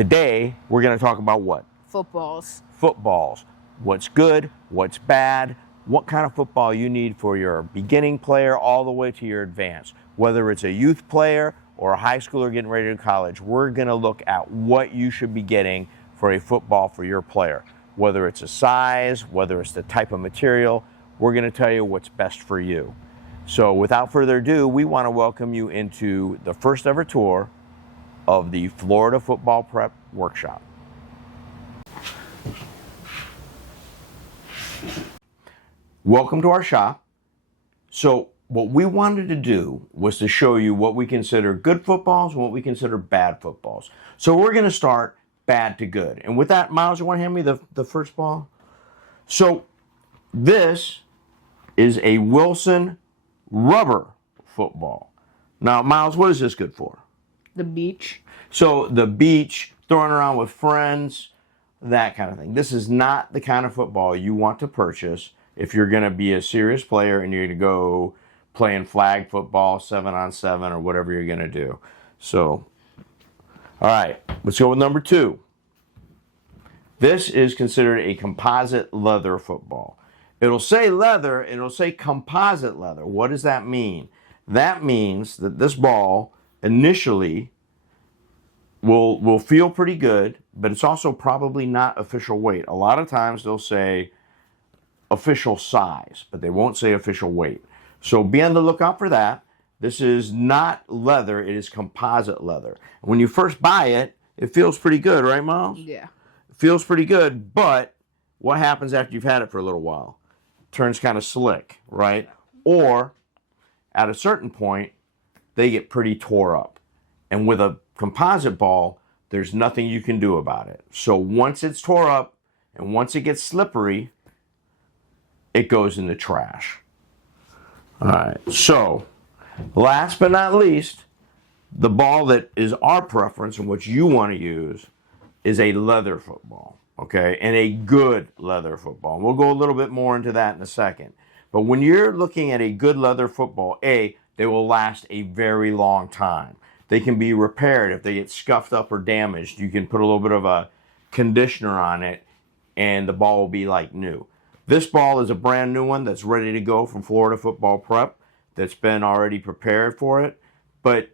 Today, we're going to talk about what? Footballs. Footballs. What's good, what's bad, what kind of football you need for your beginning player all the way to your advanced. Whether it's a youth player or a high schooler getting ready to college, we're going to look at what you should be getting for a football for your player. Whether it's a size, whether it's the type of material, we're going to tell you what's best for you. So without further ado, we want to welcome you into the first ever tour of the Florida Football Prep Workshop. Welcome to our shop. So what we wanted to do was to show you what we consider good footballs and what we consider bad footballs. So we're going to start bad to good. And with that, Miles, you want to hand me the first ball? So this is a Wilson rubber football. Now, Miles, what is this good for? The beach. So the beach, throwing around with friends, that kind of thing. This is not the kind of football you want to purchase if you're going to be a serious player and you're going to go playing flag football, 7-on-7, or whatever you're going to do. So, all right, let's go with number 2. This is considered a composite leather football. It'll say leather, it'll say composite leather. What does that mean? That means that this ball initially will feel pretty good, but it's also probably not official weight. A lot of times they'll say official size, but they won't say official weight. So be on the lookout for that. This is not leather, it is composite leather. When you first buy it, it feels pretty good, right, Miles? Yeah. It feels pretty good, but what happens after you've had it for a little while? It turns kind of slick, right? Or at a certain point, they get pretty tore up. And with a composite ball, there's nothing you can do about it. So once it's tore up and once it gets slippery, it goes in the trash. All right, so last but not least, the ball that is our preference and what you want to use is a leather football, okay? And a good leather football. We'll go a little bit more into that in a second. But when you're looking at a good leather football, they will last a very long time. They can be repaired if they get scuffed up or damaged. You can put a little bit of a conditioner on it and the ball will be like new. This ball is a brand new one that's ready to go from Florida Football Prep that's been already prepared for it. But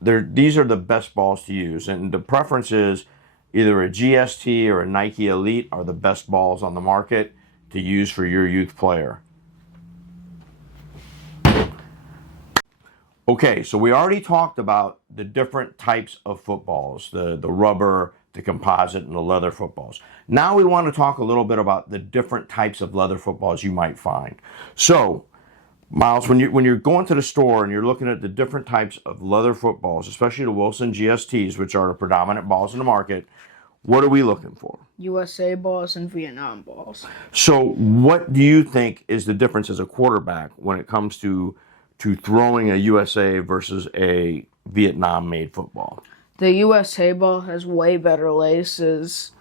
these are the best balls to use. And the preference is either a GST or a Nike Elite are the best balls on the market to use for your youth player. Okay, so we already talked about the different types of footballs, the rubber, the composite, and the leather footballs. Now we want to talk a little bit about the different types of leather footballs you might find. So, Miles, when you're going to the store and you're looking at the different types of leather footballs, especially the Wilson GSTs, which are the predominant balls in the market, what are we looking for? USA balls and Vietnam balls. So what do you think is the difference as a quarterback when it comes to throwing a USA versus a Vietnam-made football? The USA ball has way better laces,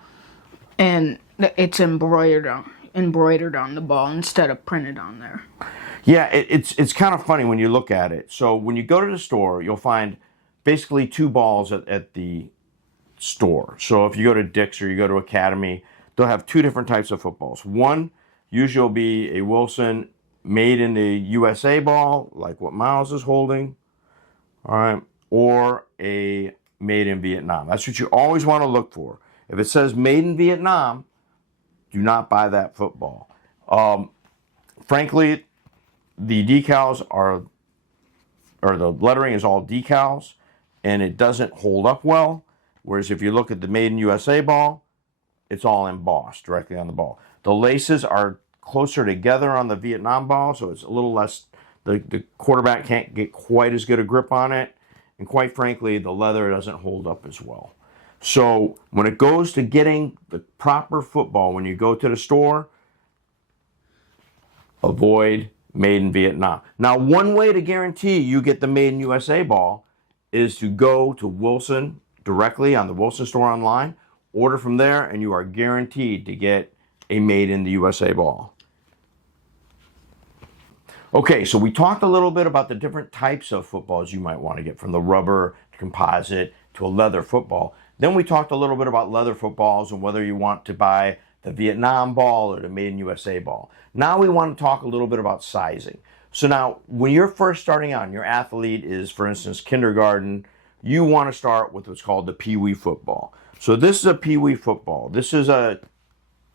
and it's embroidered on the ball instead of printed on there. Yeah, it's kind of funny when you look at it. So when you go to the store, you'll find basically 2 balls at the store. So if you go to Dick's or you go to Academy, they'll have 2 different types of footballs. One usually will be a Wilson made in the USA ball, like what Miles is holding, all right, or a made in Vietnam. That's what you always want to look for. If it says made in Vietnam, do not buy that football. Frankly, the decals or the lettering is all decals, and it doesn't hold up well. Whereas if you look at the made in USA ball, it's all embossed directly on the ball. The laces are closer together on the Vietnam ball, so it's a little less, the quarterback can't get quite as good a grip on it. And quite frankly, the leather doesn't hold up as well. So when it goes to getting the proper football, when you go to the store, avoid made in Vietnam. Now, one way to guarantee you get the made in USA ball is to go to Wilson directly on the Wilson store online, order from there, and you are guaranteed to get a made in the USA ball. Okay, so we talked a little bit about the different types of footballs you might want to get, from the rubber to composite to a leather football. Then we talked a little bit about leather footballs and whether you want to buy the Vietnam ball or the Made in USA ball. Now we want to talk a little bit about sizing. So now, when you're first starting out and your athlete is, for instance, kindergarten, you want to start with what's called the Pee Wee football. So this is a Pee Wee football. This is a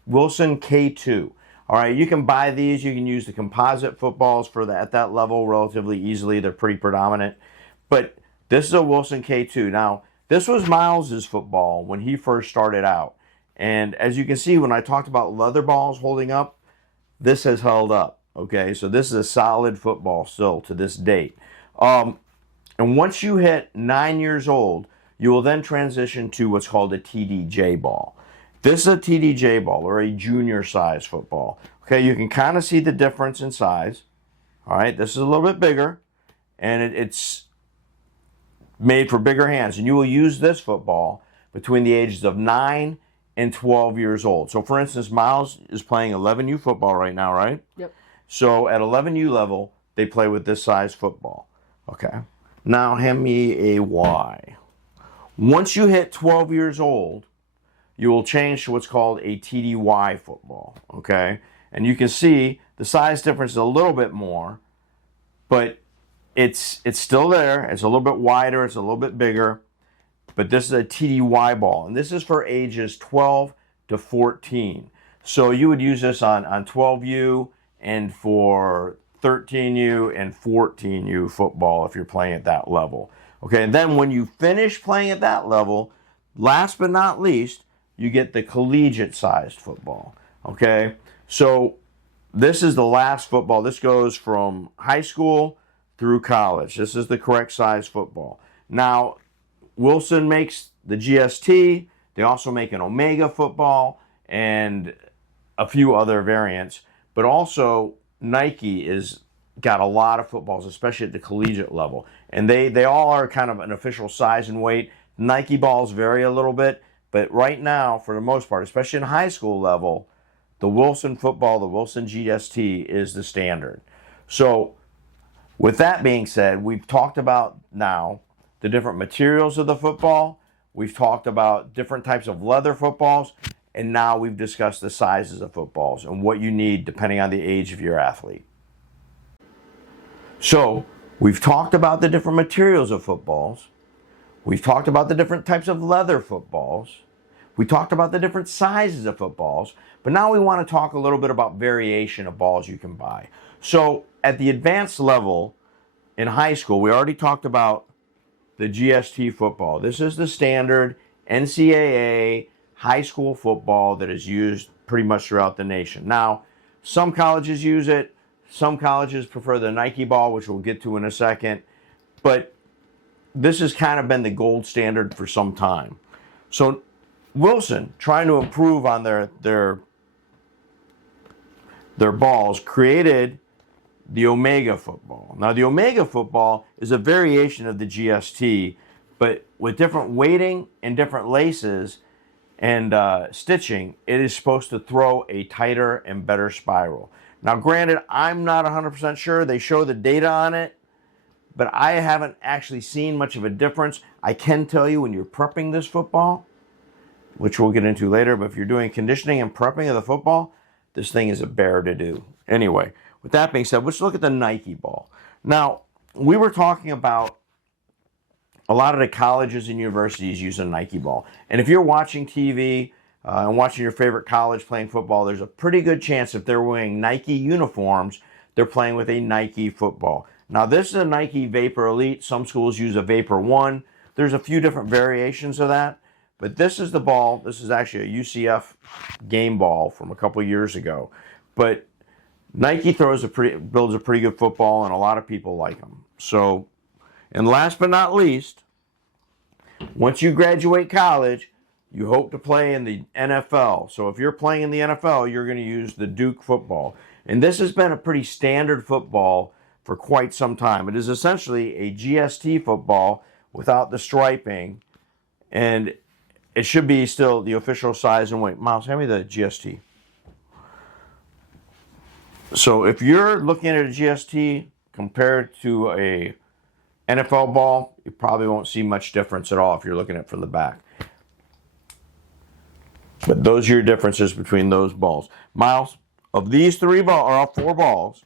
Wilson K2. All right, you can buy these. You can use the composite footballs for at that level relatively easily. They're pretty predominant. But this is a Wilson K2. Now, this was Miles's football when he first started out. And as you can see, when I talked about leather balls holding up, this has held up. Okay, so this is a solid football still to this date. And once you hit 9 years old, you will then transition to what's called a TDJ ball. This is a TDJ ball, or a junior size football. Okay, you can kind of see the difference in size. All right, this is a little bit bigger, and it's made for bigger hands. And you will use this football between the ages of 9 and 12 years old. So, for instance, Miles is playing 11U football right now, right? Yep. So, at 11U level, they play with this size football. Okay. Now, hand me a Y. Once you hit 12 years old, you will change to what's called a TDY football, okay? And you can see the size difference is a little bit more, but it's still there. It's a little bit wider. It's a little bit bigger. But this is a TDY ball, and this is for ages 12 to 14. So you would use this on 12U and for 13U and 14U football if you're playing at that level. Okay, and then when you finish playing at that level, last but not least, you get the collegiate-sized football, okay? So this is the last football. This goes from high school through college. This is the correct size football. Now, Wilson makes the GST. They also make an Omega football and a few other variants. But also, Nike is got a lot of footballs, especially at the collegiate level. And they all are kind of an official size and weight. Nike balls vary a little bit. But right now, for the most part, especially in high school level, the Wilson football, the Wilson GST is the standard. So with that being said, we've talked about now the different materials of the football. We've talked about different types of leather footballs. And now we've discussed the sizes of footballs and what you need depending on the age of your athlete. So we've talked about the different materials of footballs. We've talked about the different types of leather footballs. We talked about the different sizes of footballs. But now we want to talk a little bit about variation of balls you can buy. So at the advanced level in high school, we already talked about the GST football. This is the standard NCAA high school football that is used pretty much throughout the nation. Now, some colleges use it. Some colleges prefer the Nike ball, which we'll get to in a second. But this has kind of been the gold standard for some time. So Wilson, trying to improve on their balls, created the Omega football. Now, the Omega football is a variation of the GST, but with different weighting and different laces and stitching, it is supposed to throw a tighter and better spiral. Now, granted, I'm not 100% sure. They show the data on it, but I haven't actually seen much of a difference. I can tell you when you're prepping this football, which we'll get into later, but if you're doing conditioning and prepping of the football, this thing is a bear to do. Anyway, with that being said, let's look at the Nike ball. Now, we were talking about a lot of the colleges and universities use a Nike ball. And if you're watching TV and watching your favorite college playing football, there's a pretty good chance if they're wearing Nike uniforms, they're playing with a Nike football. Now, this is a Nike Vapor Elite. Some schools use a Vapor 1. There's a few different variations of that. But this is the ball. This is actually a UCF game ball from a couple years ago. But Nike builds a pretty good football, and a lot of people like them. So, and last but not least, once you graduate college, you hope to play in the NFL. So if you're playing in the NFL, you're going to use the Duke football. And this has been a pretty standard football for quite some time. It is essentially a GST football without the striping, and it should be still the official size and weight. Miles, hand me the GST. So if you're looking at a GST compared to a NFL ball, you probably won't see much difference at all if you're looking at it from the back. But those are your differences between those balls. Miles, of these 4 balls,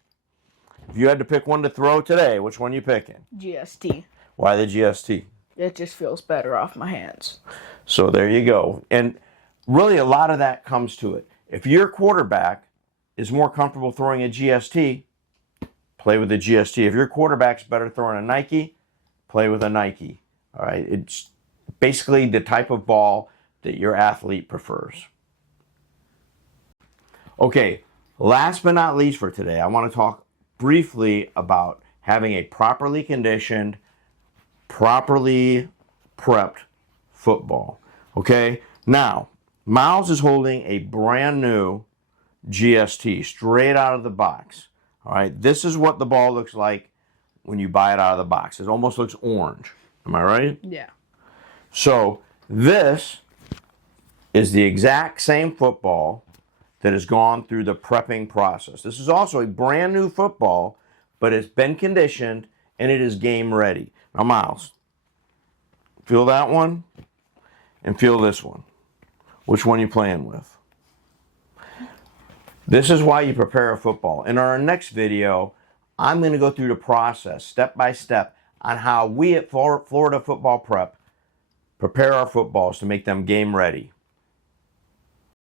if you had to pick one to throw today, which one are you picking? GST. Why the GST? It just feels better off my hands. So there you go. And really a lot of that comes to it. If your quarterback is more comfortable throwing a GST, play with the GST. If your quarterback's better throwing a Nike, play with a Nike. All right. It's basically the type of ball that your athlete prefers. Okay. Last but not least for today, I want to talk briefly about having a properly conditioned, properly prepped football. Okay. Now, Miles is holding a brand new GST straight out of the box. All right. This is what the ball looks like when you buy it out of the box. It almost looks orange. Am I right? Yeah. So this is the exact same football that has gone through the prepping process. This is also a brand new football, but it's been conditioned and it is game ready. Now, Miles, feel that one and feel this one. Which one are you playing with? This is why you prepare a football. In our next video, I'm going to go through the process step by step on how we at Florida Football Prep prepare our footballs to make them game ready.